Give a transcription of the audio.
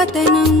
Patenang